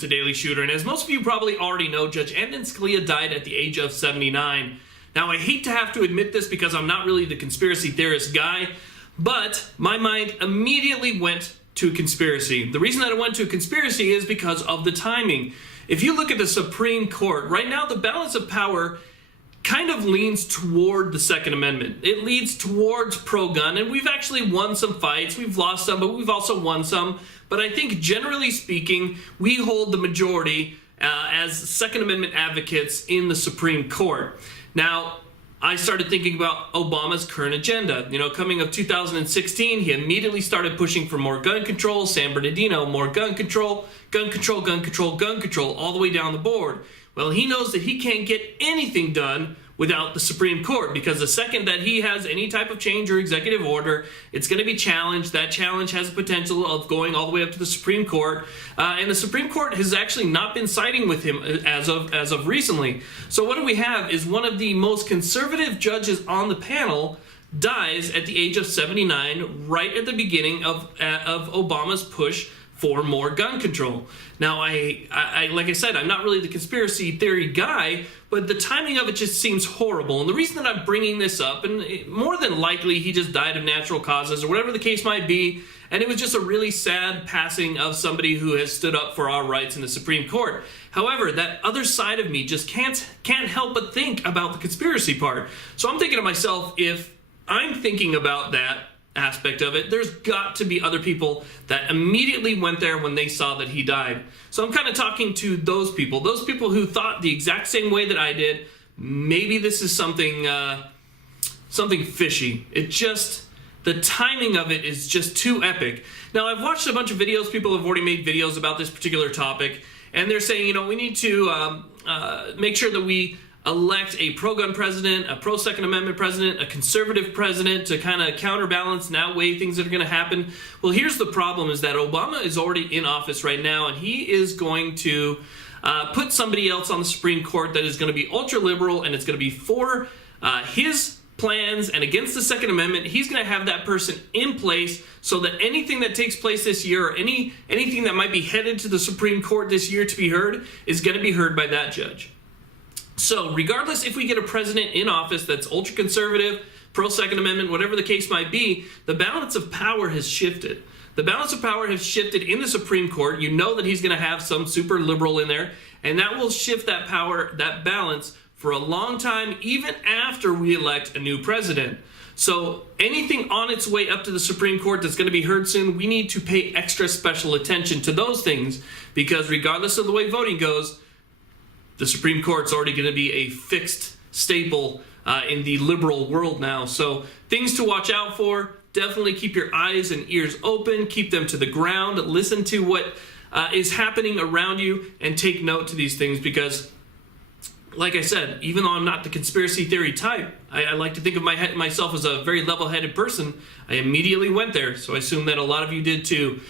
it's a daily shooter. And as most of you probably already know, Judge Antonin Scalia died at the age of 79. Now, I hate to have to admit this because I'm not really the conspiracy theorist guy, but my mind immediately went to conspiracy. The reason that I went to conspiracy is because of the timing. If you look at the Supreme Court, right now the balance of power kind of leans toward the Second Amendment. It leads towards pro-gun, and we've actually won some fights. We've lost some, but we've also won some. But I think generally speaking, we hold the majority as Second Amendment advocates in the Supreme Court. Now, I started thinking about Obama's current agenda. You know, coming of 2016, he immediately started pushing for more gun control. San Bernardino, more gun control, gun control, gun control, gun control, all the way down the board. Well, he knows that he can't get anything done without the Supreme Court, because the second that he has any type of change or executive order, it's going to be challenged. That challenge has the potential of going all the way up to the Supreme Court, and the Supreme Court has actually not been siding with him as of recently. So what do we have is one of the most conservative judges on the panel dies at the age of 79, right at the beginning of Obama's push for more gun control. Now, I like I said, I'm not really the conspiracy theory guy, but the timing of it just seems horrible. And the reason that I'm bringing this up, and more than likely he just died of natural causes or whatever the case might be, and it was just a really sad passing of somebody who has stood up for our rights in the Supreme Court. However, that other side of me just can't help but think about the conspiracy part. So I'm thinking to myself, if I'm thinking about that aspect of it, there's got to be other people that immediately went there when they saw that he died. So I'm kind of talking to those people who thought the exact same way that I did. Maybe this is something fishy. The timing of it is just too epic. Now, I've watched a bunch of videos. People have already made videos about this particular topic, and they're saying, you know, we need to make sure that we elect a pro-gun president, a pro-Second Amendment president, a conservative president to kind of counterbalance and outweigh things that are going to happen. Well, here's the problem, is that Obama is already in office right now, and he is going to put somebody else on the Supreme Court that is going to be ultra-liberal, and it's going to be for his plans and against the Second Amendment. He's going to have that person in place so that anything that takes place this year, or anything that might be headed to the Supreme Court this year to be heard, is going to be heard by that judge. So regardless if we get a president in office that's ultra-conservative, pro-Second Amendment, whatever the case might be, the balance of power has shifted. The balance of power has shifted in the Supreme Court. You know that he's going to have some super liberal in there, and that will shift that power, that balance, for a long time, even after we elect a new president. So anything on its way up to the Supreme Court that's going to be heard soon, we need to pay extra special attention to those things, because regardless of the way voting goes, the Supreme Court's already going to be a fixed staple in the liberal world now. So things to watch out for. Definitely keep your eyes and ears open. Keep them to the ground. Listen to what is happening around you and take note to these things, because, like I said, even though I'm not the conspiracy theory type, I like to think of myself as a very level-headed person. I immediately went there, so I assume that a lot of you did too.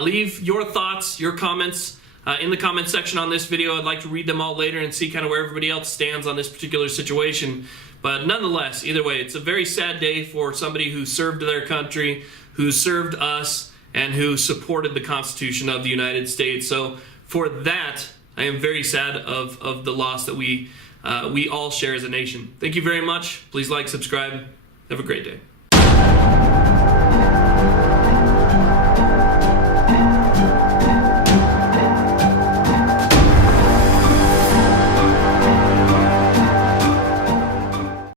Leave your thoughts, your comments, in the comment section on this video. I'd like to read them all later and see kind of where everybody else stands on this particular situation. But nonetheless, either way, it's a very sad day for somebody who served their country, who served us, and who supported the Constitution of the United States. So for that, I am very sad of the loss that we all share as a nation. Thank you very much. Please like, subscribe. Have a great day.